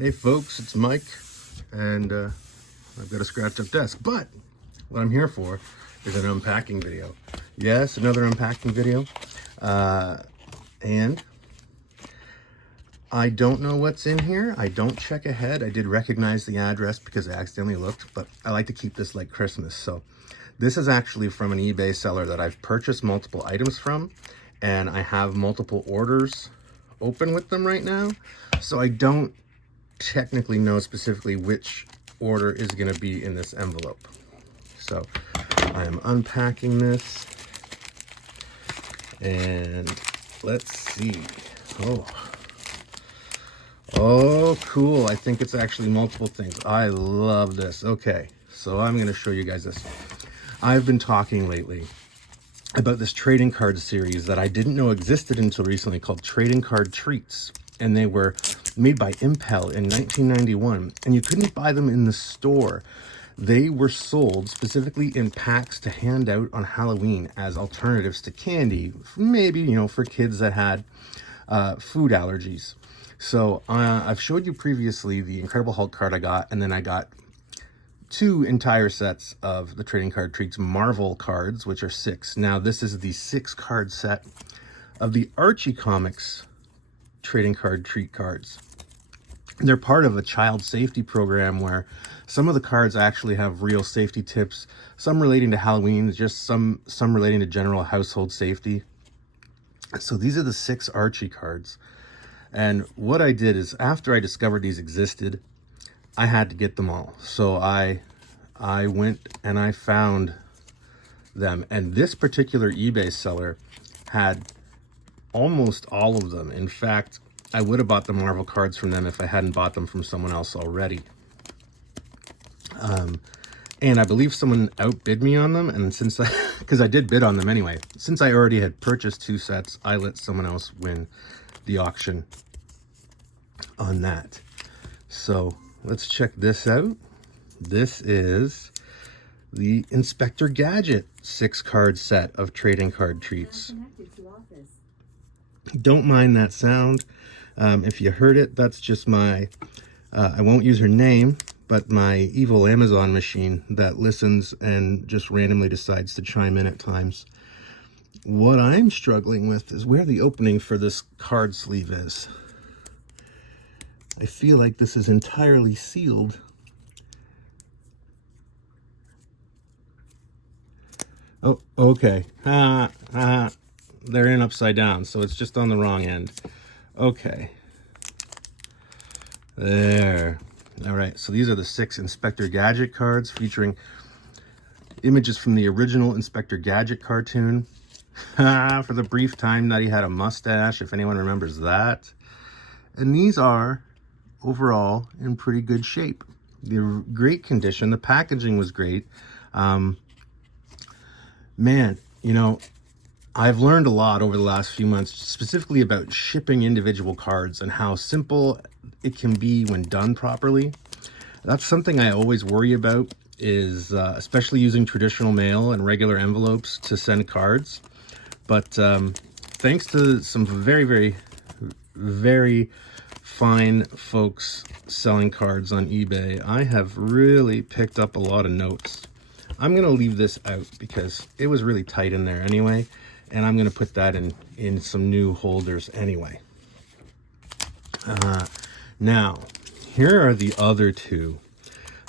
Hey folks, it's Mike, and I've got a scratched up desk, but what I'm here for is an unpacking video. Yes, another unpacking video, and I don't know what's in here. I don't check ahead. I did recognize the address because I accidentally looked, but I like to keep this like Christmas. So this is actually from an eBay seller that I've purchased multiple items from, and I have multiple orders open with them right now. So I don't technically know specifically which order is going to be in this envelope. So I am unpacking this, and let's see. Oh, cool. I think it's actually multiple things. I love this. Okay, so I'm going to show you guys this. I've been talking lately about this trading card series that I didn't know existed until recently, called Trading Card Treats. And they were made by Impel in 1991, and you couldn't buy them in the store. They were sold specifically in packs to hand out on Halloween as alternatives to candy, maybe, you know, for kids that had food allergies. So I've showed you previously the Incredible Hulk card I got, and then I got 2 entire sets of the Trading Card Treats Marvel cards, which are 6. Now this is the 6 card set of the Archie Comics Trading Card Treat cards. They're part of a child safety program where some of the cards actually have real safety tips, some relating to Halloween, just some relating to general household safety. So these are the 6 Archie cards. And what I did is, after I discovered these existed, I had to get them all. So I went and I found them. And this particular eBay seller had almost all of them. In fact, I would have bought the Marvel cards from them if I hadn't bought them from someone else already. And I believe someone outbid me on them. And since because I did bid on them anyway, since I already had purchased 2 sets, I let someone else win the auction on that. So let's check this out. This is the Inspector Gadget 6 card set of Trading Card Treats. Don't mind that sound. If you heard it, that's just my, I won't use her name, but my evil Amazon machine that listens and just randomly decides to chime in at times. What I'm struggling with is where the opening for this card sleeve is. I feel like this is entirely sealed. Oh, okay. They're in upside down, so it's just on the wrong end. Okay. There. All right, so these are the 6 Inspector Gadget cards featuring images from the original Inspector Gadget cartoon. For the brief time that he had a mustache, if anyone remembers that. And these are overall in pretty good shape. They're great condition. The packaging was great. Man, you know, I've learned a lot over the last few months, specifically about shipping individual cards and how simple it can be when done properly. That's something I always worry about, is especially using traditional mail and regular envelopes to send cards. But thanks to some very fine folks selling cards on eBay, I have really picked up a lot of notes. I'm going to leave this out because it was really tight in there anyway, and I'm going to put that in some new holders anyway. Now, here are the other 2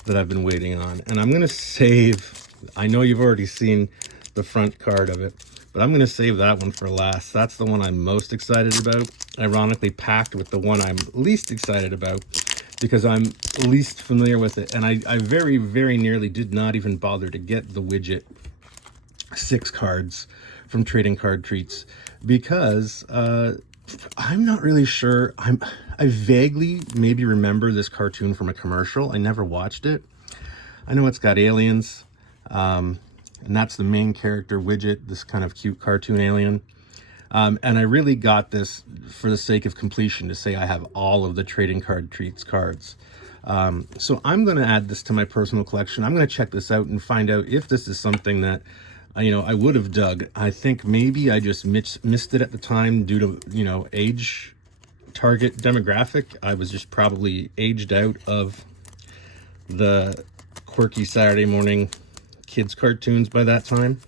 that I've been waiting on, and I'm going to save, I know you've already seen the front card of it, but I'm going to save that one for last. That's the one I'm most excited about, ironically packed with the one I'm least excited about, because I'm least familiar with it. And I very nearly did not even bother to get the widget 6 cards from Trading Card Treats, because I'm not really sure. I vaguely maybe remember this cartoon from a commercial. I never watched it. I know it's got aliens, and that's the main character widget, this kind of cute cartoon alien. And I really got this for the sake of completion, to say I have all of the Trading Card Treats cards. So I'm going to add this to my personal collection. I'm going to check this out and find out if this is something that, you know, I would have dug. I think maybe I just missed it at the time due to, you know, age target demographic. I was just probably aged out of the quirky Saturday morning kids cartoons by that time.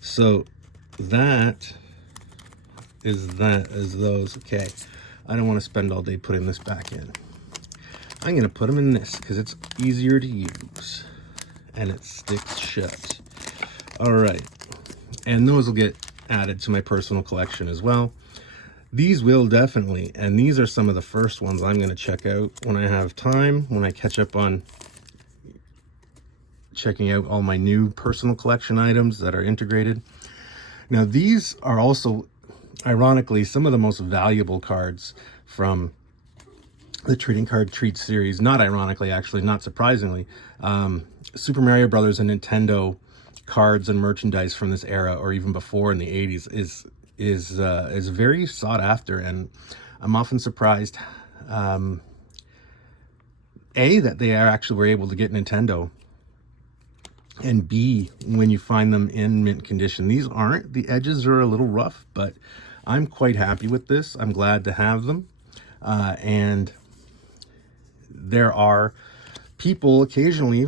So that is those. Okay, I don't want to spend all day putting this back in. I'm going to put them in this because it's easier to use and it sticks shut. All right, and those will get added to my personal collection as well. These will definitely, and these are some of the first ones I'm going to check out when I have time, when I catch up on checking out all my new personal collection items that are integrated. Now, these are also, ironically, some of the most valuable cards from the Trading Card Treat series. Not ironically, actually, not surprisingly. Super Mario Brothers and Nintendo cards and merchandise from this era, or even before in the 80s, is very sought after, and I'm often surprised A, that they actually were able to get Nintendo, and B, when you find them in mint condition. These aren't, the edges are a little rough, but I'm quite happy with this. I'm glad to have them. And there are people occasionally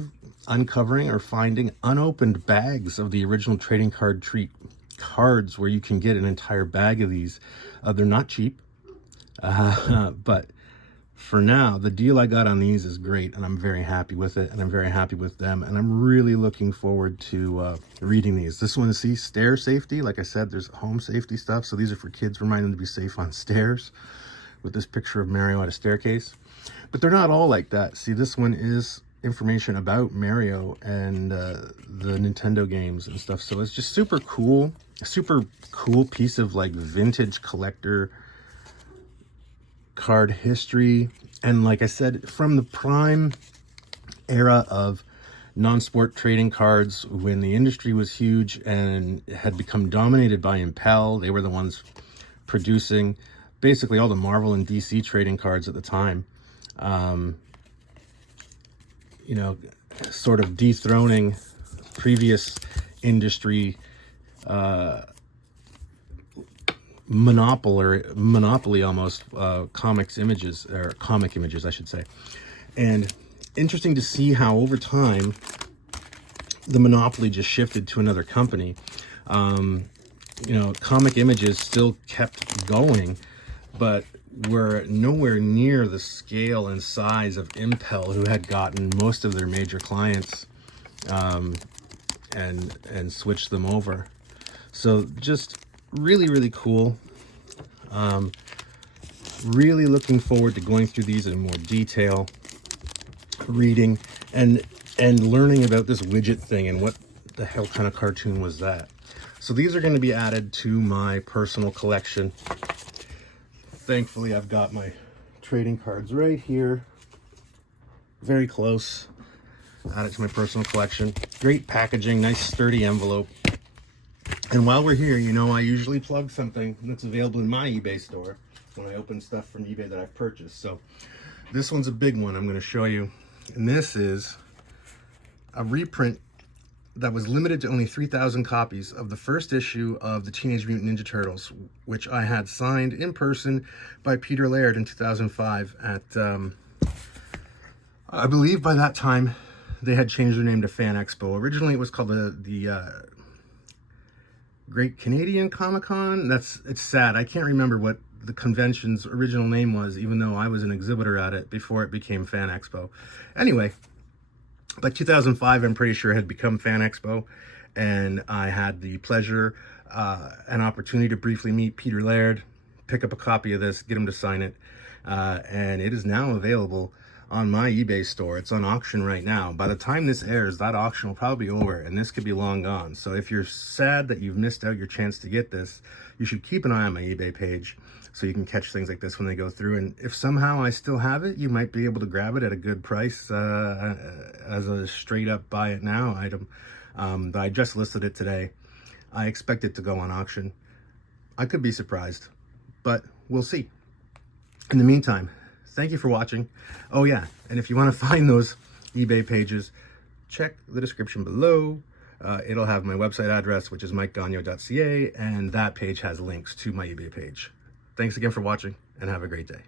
uncovering or finding unopened bags of the original Trading Card Treat cards, where you can get an entire bag of these. They're not cheap, but for now, the deal I got on these is great, and I'm very happy with it, and I'm very happy with them, and I'm really looking forward to reading these. This one, see, stair safety. Like I said, there's home safety stuff, so these are for kids, remind them to be safe on stairs, with this picture of Mario at a staircase. But they're not all like that. See, this one is information about Mario and the Nintendo games and stuff, so it's just super cool. A super cool piece of like vintage collector card history. And like I said, from the prime era of non-sport trading cards, when the industry was huge and had become dominated by Impel, they were the ones producing basically all the Marvel and DC trading cards at the time, you know, sort of dethroning previous industry monopoly almost, comic images, I should say. And interesting to see how over time the monopoly just shifted to another company. You know, Comic Images still kept going, but were nowhere near the scale and size of Impel, who had gotten most of their major clients and switched them over. So just really, really cool. Really looking forward to going through these in more detail, reading and learning about this widget thing and what the hell kind of cartoon was that. So these are going to be added to my personal collection. Thankfully, I've got my trading cards right here, very close. Add it to my personal collection. Great packaging, nice sturdy envelope. And while we're here, you know, I usually plug something that's available in my eBay store when I open stuff from eBay that I've purchased. So this one's a big one I'm going to show you. And this is a reprint that was limited to only 3,000 copies of the first issue of the Teenage Mutant Ninja Turtles, which I had signed in person by Peter Laird in 2005 at, I believe by that time, they had changed their name to Fan Expo. Originally, it was called the Great Canadian Comic-Con. It's sad. I can't remember what the convention's original name was, even though I was an exhibitor at it before it became Fan Expo. Anyway, by 2005, I'm pretty sure it had become Fan Expo, and I had the pleasure, an opportunity to briefly meet Peter Laird, pick up a copy of this, get him to sign it, and it is now available on my eBay store. It's on auction right now. By the time this airs, that auction will probably be over, and this could be long gone. So if you're sad that you've missed out your chance to get this, you should keep an eye on my eBay page so you can catch things like this when they go through. And if somehow I still have it, you might be able to grab it at a good price as a straight up buy it now item. I just listed it today. I expect it to go on auction. I could be surprised, but we'll see. In the meantime, thank you for watching. Oh yeah, and if you want to find those eBay pages, check the description below. It'll have my website address, which is mikegagno.ca, and that page has links to my eBay page. Thanks again for watching, and have a great day.